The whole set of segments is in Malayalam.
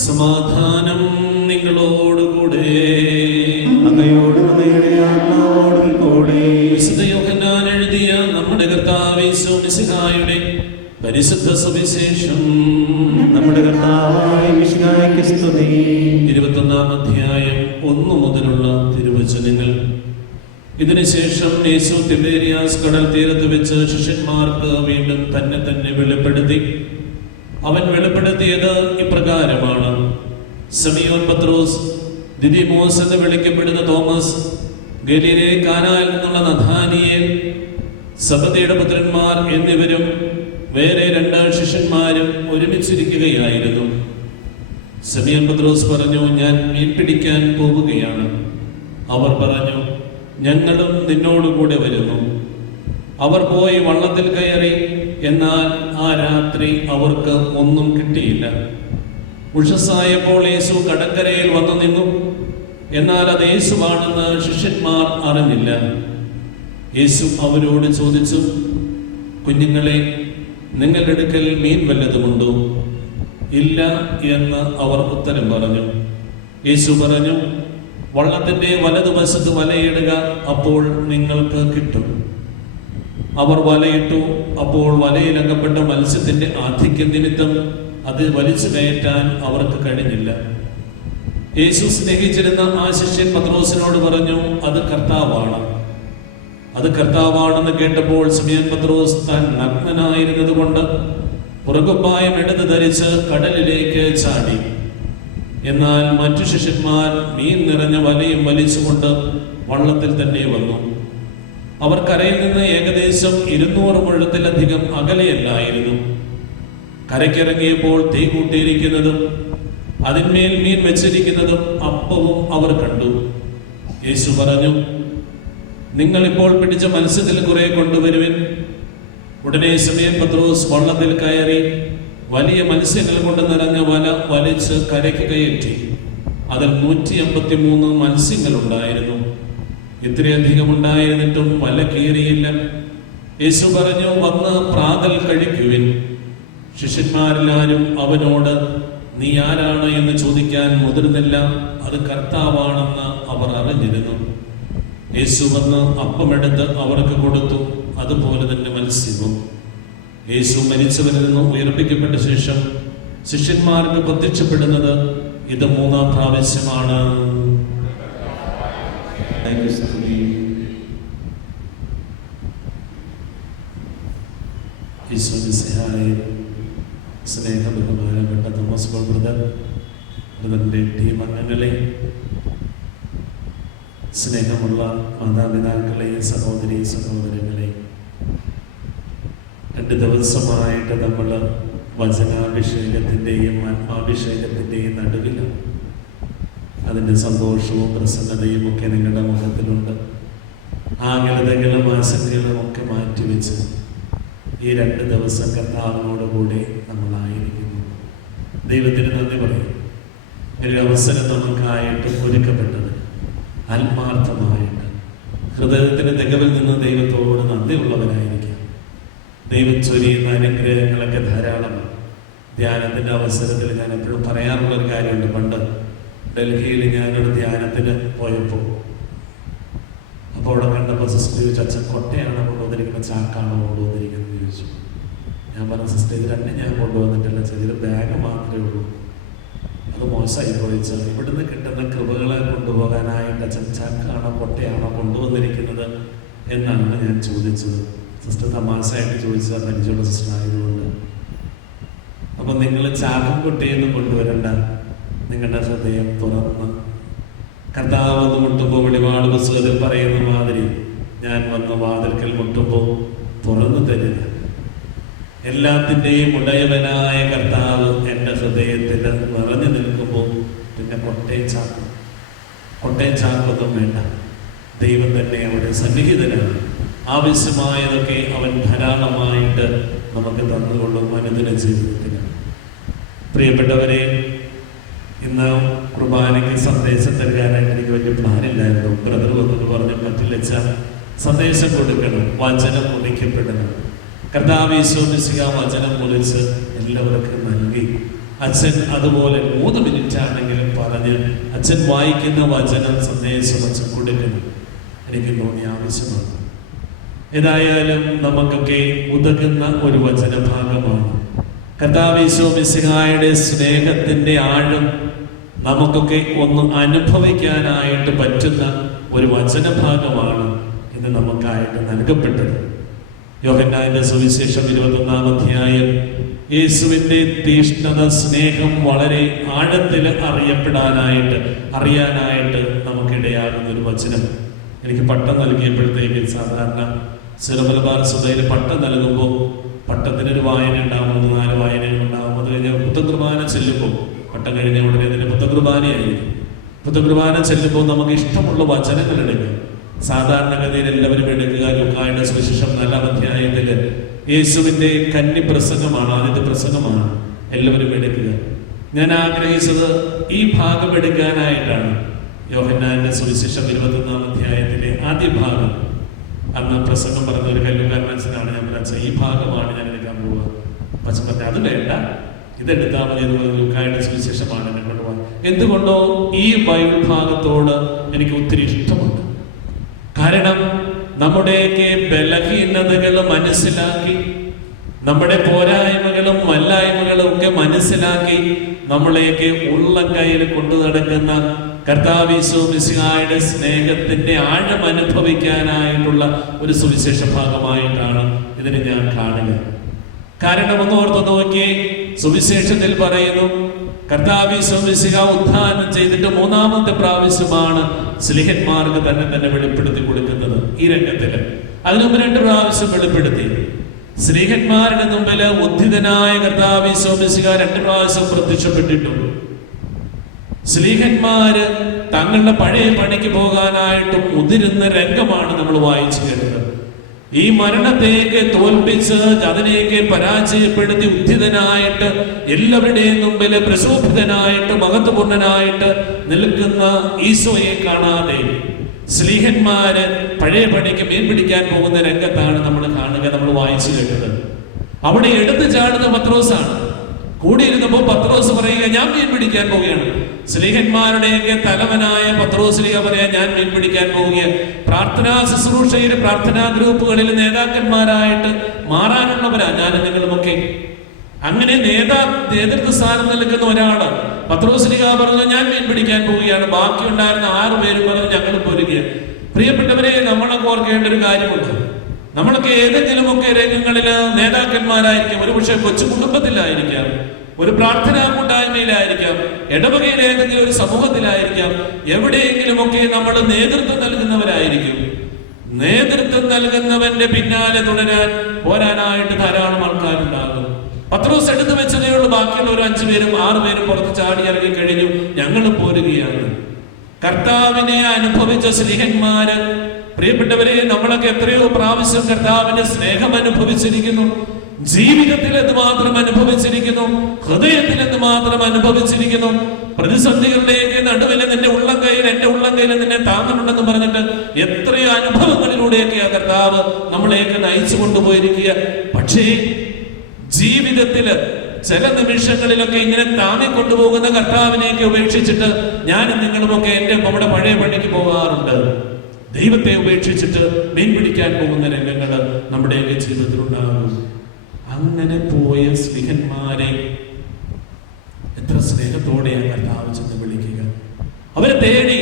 സമാധാനം നിങ്ങളോടുകൂടെ. അങ്ങയോടും അങ്ങയുടെ ആത്മാവോടും കൂടെ. വിശുദ്ധ യോഹന്നാൻ എഴുതിയ നമ്മുടെ കർത്താവ് യേശു മിശിഹായുടെ പരിശുദ്ധ സുവിശേഷം. നമ്മുടെ കർത്താവായ മിശിഹായ്ക്ക് സ്തുതി. 21-ാം അധ്യായം 1 മുതലുള്ള തിരുവചനങ്ങൾ. ഇതിനുശേഷം യേശു തിബേരിയാസ് കടൽ തീരത്ത് വെച്ച് ശിഷ്യന്മാർക്ക് വീണ്ടും തന്നെ വെളിപ്പെടുത്തി. അവൻ വെളിപ്പെടുത്തിയത് ഇപ്രകാരമാണ്: ശിമോൻ പത്രോസ്, ദിദിമോസ് എന്ന് വിളിക്കപ്പെടുന്ന തോമസ്, ഗലീലയിലെ കാനായിൽ നിന്നുള്ള നഥാനിയേൽ, സബദിയുടെ പുത്രന്മാർ എന്നിവരും വേറെ 2 ശിഷ്യന്മാരും ഒരുമിച്ചിരിക്കുകയായിരുന്നു. ശിമോൻ പത്രോസ് പറഞ്ഞു, ഞാൻ മീൻ പിടിക്കാൻ പോവുകയാണ്. അവർ പറഞ്ഞു, ഞങ്ങളും നിന്നോടുകൂടെ വരുന്നു. അവർ പോയി വള്ളത്തിൽ കയറി. എന്നാൽ ആ രാത്രി അവർക്ക് ഒന്നും കിട്ടിയില്ല. ഉഷസ്സായപ്പോൾ യേശു കടക്കരയിൽ വന്നു നിന്നു. എന്നാൽ അത് യേശുവാണെന്ന് ശിഷ്യന്മാർ അറിഞ്ഞില്ല. യേശു അവരോട് ചോദിച്ചു, കുഞ്ഞുങ്ങളെ, നിങ്ങളുടെ അടുക്കൽ മീൻ വല്ലതുമുണ്ടോ? ഇല്ല എന്ന് അവർ ഉത്തരം പറഞ്ഞു. യേശു പറഞ്ഞു, വള്ളത്തിന്റെ വലതുവശത്ത് വലയിടുക, അപ്പോൾ നിങ്ങൾക്ക് കിട്ടും. അവർ വലയിട്ടു. അപ്പോൾ വലയിലകപ്പെട്ട മത്സ്യത്തിന്റെ ആധിക്യ നിമിത്തം അത് വലിച്ചു കയറ്റാൻ അവർക്ക് കഴിഞ്ഞില്ല. യേശു സ്നേഹിച്ചിരുന്ന ആ ശിഷ്യൻ പത്രോസിനോട് പറഞ്ഞു, അത് കർത്താവാണ്. അത് കർത്താവാണെന്ന് കേട്ടപ്പോൾ ശിമോൻ പത്രോസ് താൻ നഗ്നനായിരുന്നത് കൊണ്ട് പുറകുപ്പായം എടുത്ത് ധരിച്ച് കടലിലേക്ക് ചാടി. എന്നാൽ മറ്റു ശിഷ്യന്മാർ മീൻ നിറഞ്ഞ വലയും വലിച്ചുകൊണ്ട് വള്ളത്തിൽ തന്നെ വന്നു. അവർ കരയിൽ നിന്ന് ഏകദേശം 200 മുഴത്തിലധികം അകലെയല്ലായിരുന്നു. കരയ്ക്കിറങ്ങിയപ്പോൾ തീ കൂട്ടിയിരിക്കുന്നതും അതിന്മേൽ മീൻ വെച്ചിരിക്കുന്നതും അപ്പവും അവർ കണ്ടു. യേശു പറഞ്ഞു, നിങ്ങൾ ഇപ്പോൾ പിടിച്ച മത്സ്യത്തിൽ കുറെ കൊണ്ടുവരുവിൻ. ഉടനെ ശിമോൻ പത്രോസ് വള്ളത്തിൽ കയറി വലിയ മത്സ്യങ്ങൾ കൊണ്ട് നിറഞ്ഞ വല വലിച്ച് കരയ്ക്ക് കയറ്റി. അതിൽ 153 മത്സ്യങ്ങൾ ഉണ്ടായിരുന്നു. ഇത്രയധികം ഉണ്ടായിരുന്നിട്ടും വല കീറിയില്ല. യേശു പറഞ്ഞു, വന്ന് പ്രാതൽ കഴിക്കുവിൻ. ശിഷ്യന്മാരെല്ലാവരും അവനോട്, നീ ആരാണ് എന്ന് ചോദിക്കാൻ മുതിർന്നില്ല. അത് കർത്താവാണെന്ന് അവർ അറിഞ്ഞിരുന്നു. യേശു വന്ന് അപ്പമെടുത്ത് അവർക്ക് കൊടുത്തു. അതുപോലെ തന്നെ മത്സ്യവും. യേശു മരിച്ചവരിൽ നിന്ന് ഉയർപ്പിക്കപ്പെട്ട ശേഷം ശിഷ്യന്മാർക്ക് പ്രത്യക്ഷപ്പെടുന്നത് ഇത് 3-ാം പ്രാവശ്യമാണ്. സ്നേഹബഹുമാനപ്പെട്ട തോമസ് പോൾ ബ്രദറിന്റെ ടീം അംഗങ്ങളെ, സ്നേഹമുള്ള മാതാപിതാക്കളെ, സഹോദരി സഹോദരങ്ങളെ, 2 ദിവസമായിട്ട് നമ്മൾ വചനാഭിഷേകത്തിൻ്റെയും ആത്മാഭിഷേകത്തിൻ്റെയും നടുവിലാണ്. അതിൻ്റെ സന്തോഷവും പ്രസന്നതയും ഒക്കെ നിങ്ങളുടെ മുഖത്തിലുണ്ട്. ആകുലതകളും ആശങ്കകളും ഒക്കെ മാറ്റിവെച്ച് ഈ 2 ദിവസം കർത്താവിനോട് കൂടെ നമ്മളായിരിക്കുന്നു. ദൈവത്തിന് നന്ദി പറയും. ഒരു അവസരം നമുക്കായിട്ട് ഒരുക്കപ്പെട്ടത് ആത്മാർത്ഥമായിട്ട് ഹൃദയത്തിന് തികവിൽ നിന്ന് ദൈവത്തോട് നന്ദിയുള്ളവരായിരിക്കും. ദൈവം ചൊരിയുന്ന അനുഗ്രഹങ്ങളൊക്കെ ധാരാളമാണ്. ധ്യാനത്തിൻ്റെ അവസരത്തിൽ ഞാൻ എപ്പോഴും പറയാറുള്ളൊരു കാര്യമുണ്ട്. പണ്ട് ഡൽഹിയിൽ ഞാനൊരു ധ്യാനത്തിന് പോയപ്പോൾ അപ്പോൾ അവിടെ കണ്ടപ്പോൾ സിസ്റ്റർ ചോദിച്ചു, അച്ഛൻ കൊട്ടയാണോ കൊണ്ടുവന്നിരിക്കുന്നത്, ചാക്കാണോ കൊണ്ടുവന്നിരിക്കുന്നത് ചോദിച്ചു. ഞാൻ പറഞ്ഞു, സിസ്റ്റർ ഇത് 2 ഞാൻ കൊണ്ടുവന്നിട്ടില്ല, ചെറിയൊരു ബാഗ് മാത്രമേ ഉള്ളൂ. അത് മോശമായി പോയിച്ചാൽ ഇവിടുന്ന് കിട്ടുന്ന കൃപകളെ കൊണ്ടുപോകാനായിട്ട് അച്ഛൻ ചാക്കാണോ കൊട്ടയാണോ കൊണ്ടുവന്നിരിക്കുന്നത് എന്നാണ് ഞാൻ ചോദിച്ചത്. സിസ്റ്റർ തമാശയായിട്ട് ചോദിച്ചത്, പരിചയമുള്ള സിസ്റ്റർ ആയതുകൊണ്ട്. അപ്പം നിങ്ങൾ ചാക്കും കുട്ടിയൊന്നും കൊണ്ടുവരണ്ട. നിങ്ങളുടെ ഹൃദയം തുറന്ന് കർത്താവ് വന്ന് മുട്ടുമ്പോൾ വെളിപാട് പുസ്തകത്തിൽ പറയുന്ന മാതിരി, ഞാൻ വന്ന് വാതിൽക്കൽ മുട്ടുമ്പോൾ തുറന്നു തരിക. എല്ലാത്തിൻ്റെയും ഉടയവനായ കർത്താവ് എൻ്റെ ഹൃദയത്തിൽ നിറഞ്ഞു നിൽക്കുമ്പോൾ പിന്നെ കൊട്ടയും ചാക്കൊന്നും വേണ്ട. ദൈവം തന്നെ അവിടെ സന്നിഹിതനാണ്. ആവശ്യമായതൊക്കെ അവൻ ധാരാളമായിട്ട് നമുക്ക് തന്നുകൊള്ളും അനുദിന ജീവിതത്തിന്. പ്രിയപ്പെട്ടവരെ, ഇന്ന് കുർബാനയ്ക്ക് സന്ദേശം നൽകാനായിട്ട് എനിക്ക് വലിയ പ്ലാനില്ലായിരുന്നു. ബ്രദർ വന്നത് പറഞ്ഞ് പറ്റില്ല, സന്ദേശം കൊടുക്കണം, വചനം മുറിക്കപ്പെടണം. കർത്താവ് യേശു മിശിഹാ വചനം മുറിച്ച് എല്ലാവർക്കും നൽകി. അച്ഛൻ അതുപോലെ 3 മിനിറ്റ് ആണെങ്കിലും പറഞ്ഞ് അച്ഛൻ വായിക്കുന്ന വചനം സന്ദേശം അച്ഛൻ കൊടുക്കണം. എനിക്ക് തോന്നിയ ആവശ്യമാണ്. ഏതായാലും നമുക്കൊക്കെ ഉതകുന്ന ഒരു വചനഭാഗമാണ്. കർത്താവ് യേശു മിശിഹായുടെ സ്നേഹത്തിന്റെ ആഴം നമുക്കൊക്കെ ഒന്ന് അനുഭവിക്കാനായിട്ട് പറ്റുന്ന ഒരു വചനഭാഗമാണ് ഇന്ന് നമുക്കായിട്ട് നൽകപ്പെട്ടത്. യോഹന്നാന്റെ സുവിശേഷം 21-ാം അധ്യായം യേശുവിന്റെ തീഷ്ണത, സ്നേഹം വളരെ ആഴത്തിൽ അറിയാനായിട്ട് നമുക്കിടയാകുന്ന ഒരു വചനം. എനിക്ക് പട്ടം നൽകിയപ്പോഴത്തേക്ക് സാധാരണ സിറമലബാർ സുധയിൽ പട്ടം നൽകുമ്പോൾ പട്ടത്തിനൊരു വായന ഉണ്ടാവും, 4 വായനകൾ ഉണ്ടാവും. അത് കഴിഞ്ഞാൽ പുത്തകുർബാന ചെല്ലുമ്പോൾ, പട്ടം കഴിഞ്ഞ ഉടനെ അതിന് പുത്തകുർബാനയായിരിക്കും. പുത്തകുർബാന ചെല്ലുമ്പോൾ നമുക്ക് ഇഷ്ടമുള്ള വചനങ്ങൾ എടുക്കുക. സാധാരണഗതിയിൽ എല്ലാവരും എടുക്കുക ലൂക്കായുടെ സുവിശേഷം 4-ാം അധ്യായത്തിൽ യേശുവിന്റെ കന്നി പ്രസംഗമാണ്, ആദ്യത്തെ പ്രസംഗമാണ്. എല്ലാവരും എടുക്കുക. ഞാൻ ആഗ്രഹിച്ചത് ഈ ഭാഗം എടുക്കാനായിട്ടാണ്. യോഹന്നാന്റെ സുവിശേഷം 21-ാം അധ്യായത്തിലെ ആദ്യ ഭാഗം. അന്ന് പ്രസംഗം പറഞ്ഞ ഒരു കല്ലുകാരൻ മനസ്സിലാണ്. ഞാൻ പറഞ്ഞ ഈ ഭാഗമാണ് ഞാൻ എടുക്കാൻ പോവുക. പക്ഷെ പറഞ്ഞ അത് വേണ്ട, ഇതെടുത്താൽ മതി. ലൂക്കായുടെ സുവിശേഷമാണ് എന്നെ കൊണ്ടുപോകാൻ. എന്തുകൊണ്ടോ ഈ ബൈബിൾ ഭാഗത്തോട് എനിക്ക് ഒത്തിരി ഇഷ്ടമുണ്ട്. കാരണം നമ്മുടെയൊക്കെ ബലഹീനതകൾ മനസ്സിലാക്കി, നമ്മുടെ പോരായ്മകളും വല്ലായ്മകളും ഒക്കെ മനസ്സിലാക്കി നമ്മളെയൊക്കെ ഉള്ളം കയ്യിൽ കൊണ്ടു നടക്കുന്ന കർത്താവ് യേശു മിശിഹായുടെ സ്നേഹത്തിന്റെ ആഴം അനുഭവിക്കാനായിട്ടുള്ള ഒരു സുവിശേഷ ഭാഗമായിട്ടാണ് ഇതിനെ ഞാൻ കാണുക. കാരണം ഒന്ന് ഓർത്ത് നോക്കിയേ, സുവിശേഷത്തിൽ പറയുന്നു കർത്താവ് യേശു മിശിഹ ഉത്ഥാനം ചെയ്തിട്ട് 3-ാമത്തെ പ്രാവശ്യമാണ് സ്ലീഹന്മാർക്ക് തന്നെ വെളിപ്പെടുത്തി കൊടുക്കുന്നത് ഈ രംഗത്തില്. അതിനു മുമ്പ് 2 പ്രാവശ്യം വെളിപ്പെടുത്തി. സ്ലീഹന്മാരുടെ മുമ്പിൽ ഉദ്ധിതനായ കർത്താവ് യേശു മിശിഹ 2 പ്രാവശ്യം പ്രത്യക്ഷപ്പെട്ടിട്ടുണ്ട്. സ്ലീഹന്മാര് തങ്ങളുടെ പഴയ പണിക്ക് പോകാനായിട്ട് മുതിരുന്ന രംഗമാണ് നമ്മൾ വായിച്ചു കേട്ടത്. ഈ മരണത്തെയൊക്കെ തോൽപ്പിച്ച് അതിനെയൊക്കെ പരാജയപ്പെടുത്തി ഉദ്ധിതനായിട്ട് എല്ലാവരുടെയും മുമ്പിൽ പ്രശോഭിതനായിട്ട് മഹത്വപൂർണനായിട്ട് നിൽക്കുന്ന ഈശോയെ കാണാതെ സ്ലീഹന്മാര് പഴയ പണിക്ക് മീൻ പിടിക്കാൻ പോകുന്ന രംഗത്താണ് നമ്മൾ കാണുക, നമ്മൾ വായിച്ചു കേട്ടത്. അവിടെ എടുത്തു ചാടുന്ന പത്രോസാണ്. കൂടിയിരുന്നപ്പോൾ പത്രോസ് പറയുക, ഞാൻ മീൻ പിടിക്കാൻ പോവുകയാണ്. സ്ലീഹന്മാരുടെയൊക്കെ തലവനായ പത്രോസ്ലീഹ പറയാ, ഞാൻ മീൻ പിടിക്കാൻ പോവുകയാണ്. പ്രാർത്ഥനാ ശുശ്രൂഷയിൽ പ്രാർത്ഥനാ ഗ്രൂപ്പുകളിൽ നേതാക്കന്മാരായിട്ട് മാറാനുള്ളവരാ ഞാനും നിങ്ങളുമൊക്കെ. അങ്ങനെ നേതൃത്വ സ്ഥാനം നിൽക്കുന്ന ഒരാള് പത്രോസ്ലീഹ പറഞ്ഞു, ഞാൻ മീൻ പിടിക്കാൻ പോവുകയാണ്. ബാക്കി ഉണ്ടായിരുന്ന 6 പേരും പറഞ്ഞു, ഞങ്ങൾ പോരുകയാണ്. പ്രിയപ്പെട്ടവരെ, നമ്മളൊക്കെ ഓർക്കേണ്ട ഒരു കാര്യമുണ്ട്. നമ്മളൊക്കെ ഏതെങ്കിലുമൊക്കെ രംഗങ്ങളില് നേതാക്കന്മാരായിരിക്കാം, ഒരുപക്ഷെ കൊച്ചു കുടുംബത്തിലായിരിക്കാം, ഒരു പ്രാർത്ഥനാ കൂട്ടായ്മയിലായിരിക്കാം, ഇടവകയിൽ ഏതെങ്കിലും ഒരു സമൂഹത്തിലായിരിക്കാം, എവിടെയെങ്കിലുമൊക്കെ നമ്മൾ നേതൃത്വം നൽകുന്നവരായിരിക്കും. നേതൃത്വം നൽകുന്നവന്റെ പിന്നാലെ പോരാനായിട്ട് ധാരാളം ആൾക്കാരുണ്ടാകും. പത്രോസ് എടുത്തു വെച്ചതേ ഉള്ളൂ. ബാക്കിയുള്ള ഒരു 5 പേരും 6 പേരും പുറത്ത് ചാടി ഇറങ്ങി കഴിഞ്ഞു, ഞങ്ങൾ പോരുകയാണ്. കർത്താവിനെ അനുഭവിച്ച സ്ലീഹന്മാര്, പ്രിയപ്പെട്ടവരെ, നമ്മളൊക്കെ എത്രയോ പ്രാവശ്യം കർത്താവിന്റെ സ്നേഹം അനുഭവിച്ചിരിക്കുന്നു. ജീവിതത്തിൽ എന്തുമാത്രം അനുഭവിച്ചിരിക്കുന്നു, ഹൃദയത്തിൽ എന്തുമാത്രം അനുഭവിച്ചിരിക്കുന്നു. പ്രതിസന്ധികളുടെയൊക്കെ നടുവിൽ നിന്റെ ഉള്ളം കയ്യിൽ, എന്റെ ഉള്ളം കയ്യിൽ നിന്നെ താങ്ങുന്നുണ്ടെന്ന് പറഞ്ഞിട്ട് എത്രയോ അനുഭവങ്ങളിലൂടെയൊക്കെയാ കർത്താവ് നമ്മളെയൊക്കെ നയിച്ചു കൊണ്ടുപോയിരിക്കുക. പക്ഷേ ജീവിതത്തില് ചില നിമിഷങ്ങളിലൊക്കെ ഇങ്ങനെ താങ്ങിക്കൊണ്ടുപോകുന്ന കർത്താവിനെയൊക്കെ ഉപേക്ഷിച്ചിട്ട് ഞാനും നിങ്ങളുമൊക്കെ നമ്മുടെ പഴയ പണിക്ക് പോകാറുണ്ട്. ദൈവത്തെ ഉപേക്ഷിച്ചിട്ട് മീൻ പിടിക്കാൻ പോകുന്ന രംഗങ്ങൾ നമ്മുടെയൊക്കെ ജീവിതത്തിലുണ്ടാകും. അങ്ങനെ പോയ സ്ലീഹന്മാരെ എത്ര സ്നേഹത്തോടെയാണ് കർത്താവ് ചെന്ന് വിളിക്കുക. അവരെ തേടി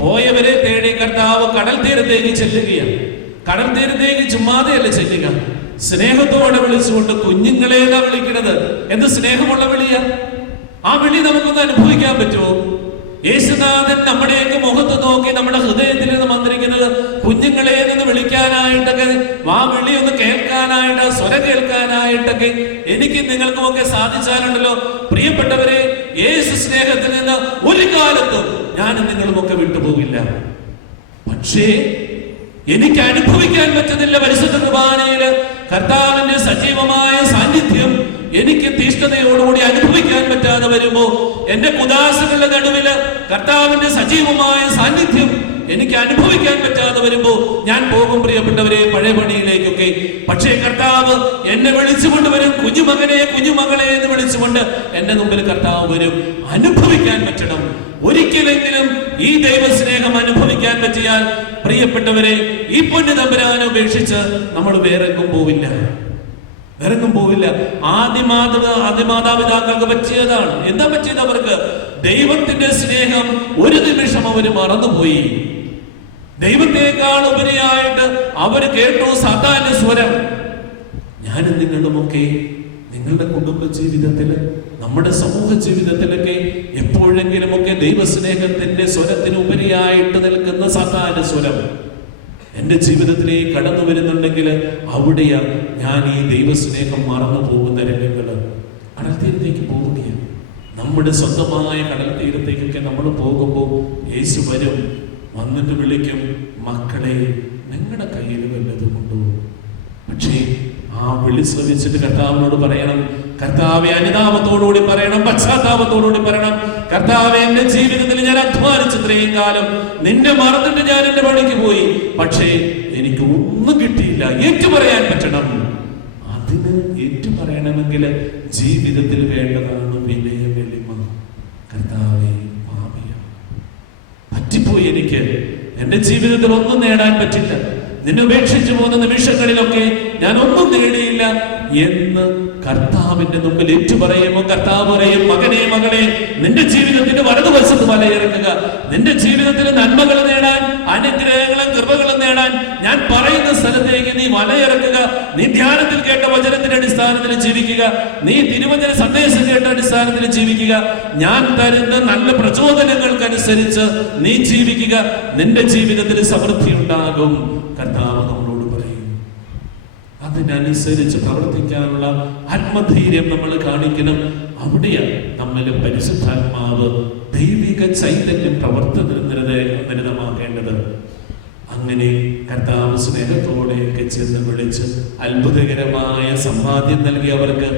പോയവരെ തേടി കർത്താവ് കടൽ തീരത്തേക്ക് ചെല്ലുകയാണ്. കടൽ തീരത്തേക്ക് ചുമ്മാതെയല്ല ചെല്ലുക, സ്നേഹത്തോടെ വിളിച്ചുകൊണ്ട്. കുഞ്ഞുങ്ങളെയല്ല വിളിക്കുന്നത്. എന്ത് സ്നേഹമുള്ള വിളിയാ! ആ വിളി നമുക്കൊന്ന് അനുഭവിക്കാൻ പറ്റുമോ? യേശുനാഥൻ നമ്മുടെയൊക്കെ മുഖത്ത് നോക്കി നമ്മുടെ ഹൃദയത്തിൽ നിന്ന് വന്നിരിക്കുന്നത് കുഞ്ഞുങ്ങളെ നിന്ന് വിളിക്കാനായിട്ടൊക്കെ, ആ വിളി ഒന്ന് കേൾക്കാനായിട്ട്, സ്വരം കേൾക്കാനായിട്ടൊക്കെ എനിക്ക് നിങ്ങൾക്കുമൊക്കെ സാധിച്ചാലുണ്ടല്ലോ പ്രിയപ്പെട്ടവരെ, യേശു സ്നേഹത്തിൽ നിന്ന് ഒരു കാലത്തും ഞാനും നിങ്ങളുമൊക്കെ വിട്ടുപോകില്ല. പക്ഷേ എനിക്ക് അനുഭവിക്കാൻ പറ്റുന്നില്ല. പരിശുദ്ധ കുർബാനയില് കർത്താവിന്റെ സജീവമായ സാന്നിധ്യം എനിക്ക് തീഷ്ണതയോടുകൂടി അനുഭവിക്കാൻ പറ്റാതെ വരുമ്പോ, എന്റെ കുദാശകളുടെ നടുവില് കർത്താവിന്റെ സജീവമായ സാന്നിധ്യം എനിക്ക് അനുഭവിക്കാൻ പറ്റാതെ വരുമ്പോൾ ഞാൻ പോകും പ്രിയപ്പെട്ടവരെ പഴയ പണിയിലേക്കൊക്കെ. പക്ഷേ കർത്താവ് എന്നെ വിളിച്ചുകൊണ്ട് വരും, കുഞ്ഞുമകനെ കുഞ്ഞുമകളെ എന്ന് വിളിച്ചുകൊണ്ട് എന്റെ മുമ്പിൽ കർത്താവ് വരും. അനുഭവിക്കാൻ പറ്റണം. ഒരിക്കലെങ്കിലും ഈ ദൈവസ്നേഹം അനുഭവിക്കാൻ പറ്റിയാൽ പ്രിയപ്പെട്ടവരെ, ഈ പൊന്നു തമ്പുരാനെ ഉപേക്ഷിച്ച് നമ്മൾ വേറെങ്ങും പോവില്ല. ആദിമാതാപിതാക്കൾക്ക് പറ്റിയതാണ്. എന്താ പറ്റിയത് അവർക്ക്? ദൈവത്തിന്റെ സ്നേഹം ഒരു നിമിഷം അവര് മറന്നുപോയി. ദൈവത്തെക്കാൾ ഉപരിയായിട്ട് അവര് കേട്ടു സാത്താന്റെ സ്വരം. ഞാനും നിങ്ങളുമൊക്കെ നിങ്ങളുടെ കുടുംബ ജീവിതത്തില്, നമ്മുടെ സമൂഹ ജീവിതത്തിലൊക്കെ എപ്പോഴെങ്കിലുമൊക്കെ ദൈവസ്നേഹത്തിന്റെ സ്വരത്തിന് ഉപരിയായിട്ട് നിൽക്കുന്ന സാത്താന്റെ സ്വരം എന്റെ ജീവിതത്തിലേക്ക് കടന്നു വരുന്നുണ്ടെങ്കിൽ അവിടെയാ ഞാൻ ഈ ദൈവസ്നേഹം മറന്നു പോകുന്ന രംഗങ്ങള്. കടൽ തീരത്തേക്ക് പോവുകയാണ്. നമ്മുടെ സ്വന്തമായ കടൽ തീരത്തേക്കൊക്കെ നമ്മൾ പോകുമ്പോൾ യേശു വരും, വന്നിട്ട് വിളിക്കും, മക്കളെ നിങ്ങളുടെ കയ്യിൽ വല്ലതുമുണ്ടോ? പക്ഷേ ആ വിളി ശ്രമിച്ചിട്ട് കർത്താവിനോട് പറയണം, കർത്താവെ അനുതാപത്തോടുകൂടി പറയണം, പശ്ചാത്താപത്തോടുകൂടി പറയണം, കർത്താവെ എന്റെ ജീവിതത്തിൽ ഞാൻ അധ്വാനിച്ചു ഇത്രയും കാലം, നിന്നെ മറന്നിട്ട് ഞാൻ എന്റെ പണിക്ക് പോയി, പക്ഷേ എനിക്ക് ഒന്നും കിട്ടിയില്ല. ഏറ്റുപറയാൻ പറ്റണം. അതിന് ഏറ്റുപറയണമെങ്കിൽ ജീവിതത്തിൽ വേണ്ടതാണ് വിനയം, എളിമ. കർത്താവെ പാപിയാണ്, പറ്റിപ്പോയി, എനിക്ക് എന്റെ ജീവിതത്തിൽ ഒന്നും നേടാൻ പറ്റില്ല, നിന്നെ ഉപേക്ഷിച്ചു പോകുന്ന നിമിഷങ്ങളിലൊക്കെ ഞാൻ ഒന്നും നേടിയില്ല എന്ന് കർത്താവിന്റെ മുമ്പിൽ ഏറ്റുപറയുമ്പോൾ കർത്താവ് പറയും, മകനെ മകളെ, നിന്റെ ജീവിതത്തിന്റെ വലതുവശത്ത് വലയിറക്കുക. നിന്റെ ജീവിതത്തിൽ നന്മകൾ നേടാൻ, അനുഗ്രഹങ്ങളും കൃപകളും നേടാൻ ഞാൻ പറയുന്ന സ്ഥലത്തേക്ക് നീ വലയിറക്കുക. നീ ധ്യാനത്തിൽ കേട്ട വചനത്തിന്റെ അടിസ്ഥാനത്തിൽ ജീവിക്കുക. നീ തിരുവചന സന്ദേശം കേട്ട അടിസ്ഥാനത്തിൽ ജീവിക്കുക. ഞാൻ തരുന്ന നല്ല പ്രചോദനങ്ങൾക്കനുസരിച്ച് നീ ജീവിക്കുക. നിന്റെ ജീവിതത്തിൽ സമൃദ്ധി ഉണ്ടാകും. കർത്താവ് നമ്മളോട് പറയും. അതിനനുസരിച്ച് പ്രവർത്തിക്കാനുള്ള ആത്മധൈര്യം നമ്മൾ കാണിക്കണം. അവിടെയാണ് നമ്മിലെ പരിശുദ്ധാത്മാവ് ദൈവിക ചൈതന്യം പ്രവർത്തനനിരതമാകേണ്ടത്. അങ്ങനെ കർത്താവ് സ്നേഹത്തോടെയൊക്കെ ചെന്ന് വിളിച്ച് അത്ഭുതകരമായ സമ്പാദ്യം നൽകി അവർക്ക്.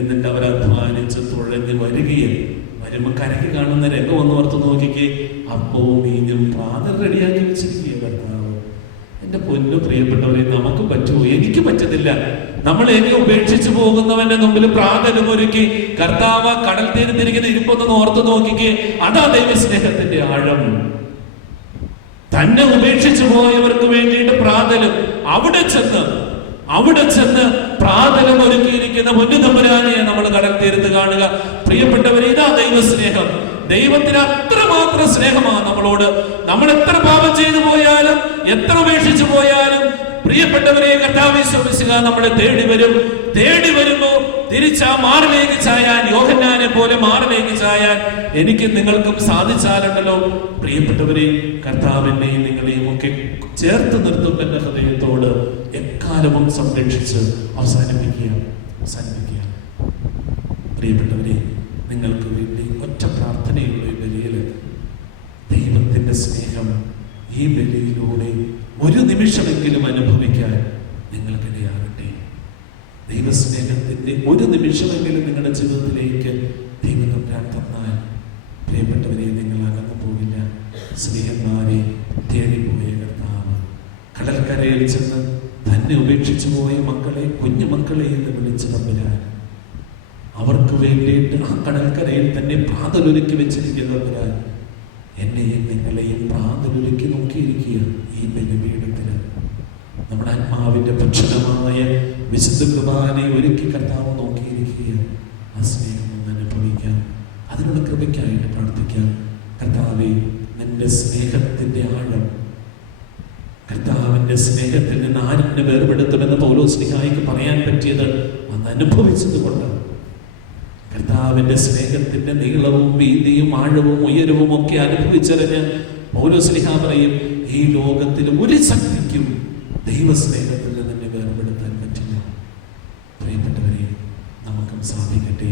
എന്നിട്ട് അവർ അധ്വാനിച്ച് തുഴഞ്ഞ് വരികയും വരുമ്പോ കരയ്ക്ക് കാണുന്ന രംഗം ഒന്ന് ഓർത്ത് നോക്കിക്കേ. അപ്പവും മീനും പ്രാതൽ റെഡിയാക്കി വെച്ചിരിക്കുക കർത്താവ്. എന്റെ പൊന്നു പ്രിയപ്പെട്ടവരെ, നമുക്ക് പറ്റുമോ? എനിക്ക് പറ്റത്തില്ല. നമ്മൾ എന്നെ ഉപേക്ഷിച്ചു പോകുന്നവന്റെ മുമ്പിൽ പ്രാതലും ഒരുക്കി കർത്താവ് കടൽ തീരത്തിരിക്കുന്ന ഇരിപ്പൊന്ന് ഓർത്ത് നോക്കിക്കേ. അതാ ദൈവസ്നേഹത്തിന്റെ ആഴം. തന്നെ ഉപേക്ഷിച്ചു പോയവർക്ക് വേണ്ടിയിട്ട് പ്രാതലും, അവിടെ ചെന്ന് പ്രാതലും ഒരുക്കിയിരിക്കുന്ന പൊന്നു തമ്പുരാനെ നമ്മൾ കടൽ തീരത്ത് കാണുക. പ്രിയപ്പെട്ടവരെ, ഇതാ ദൈവസ്നേഹം. ദൈവത്തിന് അത്രമാത്രം സ്നേഹമാണ് നമ്മളോട്. നമ്മൾ എത്ര പാപം ചെയ്തു പോയാലും, എത്ര ഉപേക്ഷിച്ചു പോയാലും, പ്രിയപ്പെട്ടവരെ, കർത്താവേ യേശുക്രിസ്തു നമ്മളെ തേടി വരും. തേടി വരുമ്പോ തിരിച്ചാ മാറിലേക്ക് ചായാൻ, യോഹന്നാനെ പോലെ മാറിലേക്ക് ചായാൻ എനിക്ക് നിങ്ങൾക്കും സാധിച്ചാലുണ്ടല്ലോ. പ്രിയപ്പെട്ടവരെ, കർത്താവിനെയും നിങ്ങളെയും ഒക്കെ ചേർത്ത് നിർത്തും എന്റെ ഹൃദയത്തോട് എക്കാലവും സംരക്ഷിച്ച് അവസാനിപ്പിക്കുക. പ്രിയപ്പെട്ടവരെ, നിങ്ങൾക്ക് വേണ്ടി ഒറ്റ പ്രാർത്ഥനയുള്ള ഈ ബലിയിൽ ദൈവത്തിന്റെ സ്നേഹം ഈ ബലിയിലൂടെ ഒരു നിമിഷമെങ്കിലും അനുഭവിക്കാൻ നിങ്ങൾക്കിടയാകട്ടെ. ദൈവസ്നേഹത്തിന്റെ ഒരു നിമിഷമെങ്കിലും നിങ്ങളുടെ ജീവിതത്തിലേക്ക് ദൈവം തന്നാൽ പ്രിയപ്പെട്ടവരെ, നിങ്ങൾ അകന്നു പോകില്ല. സ്നേഹന്മാരെ തേടിപ്പോയ കർത്താവ് കടൽക്കരയിൽ ചെന്ന് തന്നെ ഉപേക്ഷിച്ചു പോയ മക്കളെ, കുഞ്ഞുമക്കളെ എന്ന് വിളിച്ചു തമ്പുരാൻ അവർക്ക് വേണ്ടിയിട്ട് ആ കടൽക്കരയിൽ തന്നെ പ്രാതലൊരുക്കി വെച്ചിരിക്കുന്ന തമ്പുരാൻ എന്നെയും നിങ്ങളെയും പ്രാതലൊരുക്കി നോക്കിയിരിക്കുക. ഈ ബലിപീഠത്തിന് നമ്മുടെ ആത്മാവിന്റെ ഭക്ഷണമായ വിശുദ്ധ കുർബാനയെ ഒരുക്കി കർത്താവ് നോക്കിയിരിക്കുക. ആ സ്നേഹം ഒന്ന് അനുഭവിക്കാം. അതിനുള്ള കൃപയ്ക്കായിട്ട് പ്രാർത്ഥിക്കാം. കർത്താവേ, നിന്റെ സ്നേഹത്തിന്റെ ആഴം, കർത്താവിന്റെ സ്നേഹത്തിൽ നിന്ന് ആരെന്നെ വേർപെടുത്തുമെന്ന് പൗലോസ്ലീഹായ്ക്ക് പറയാൻ പറ്റിയത് അന്ന് അനുഭവിച്ചത് കൊണ്ടാണ്. കർത്താവിന്റെ സ്നേഹത്തിന്റെ നീളവും വീതിയും ആഴവും ഉയരവും ഒക്കെ അനുഭവിച്ചറിഞ്ഞ് പൗലോസ്ലീഹ പറയും, ഈ ലോകത്തിൽ ഒരു ശക്തിക്കും ദൈവസ്നേഹത്തിൽ നിന്ന് എന്നെ വേർപെടുത്താൻ പറ്റില്ല. പ്രിയപ്പെട്ടവരെ, നമുക്കും സാധിക്കട്ടെ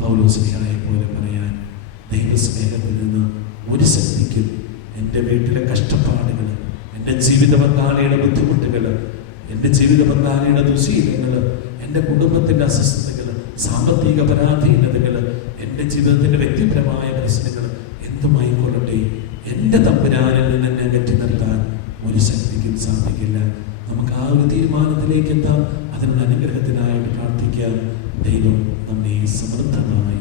പൗലോസ്ലീഹായെ പോലെ പറയാൻ, ദൈവസ്നേഹത്തിൽ നിന്ന് ഒരു ശക്തിക്കും എൻ്റെ വീട്ടിലെ കഷ്ടപ്പാടുകൾ, എൻ്റെ ജീവിത പങ്കാളിയുടെ ബുദ്ധിമുട്ടുകൾ, എൻ്റെ ജീവിത പങ്കാളിയുടെ ദുശീലങ്ങൾ, എൻ്റെ കുടുംബത്തിൻ്റെ അസ്വസ്ഥതകൾ, സാമ്പത്തിക പരാധീനതകൾ, എൻ്റെ ജീവിതത്തിൻ്റെ വ്യക്തിപരമായ പ്രശ്നങ്ങൾ എന്തുമായിക്കൊള്ളട്ടെ, എൻ്റെ തമ്പുരാനിൽ നിന്ന് എന്നെ അകറ്റി നിർത്താൻ ഒരു ശക്തിക്കും സാധിക്കില്ല. നമുക്ക് ആ ഒരു തീരുമാനത്തിലേക്ക് എത്താം. അതിനുള്ള അനുഗ്രഹത്തിനായിട്ട് പ്രാർത്ഥിക്കാം. ദൈവം നമ്മെ സമൃദ്ധമായി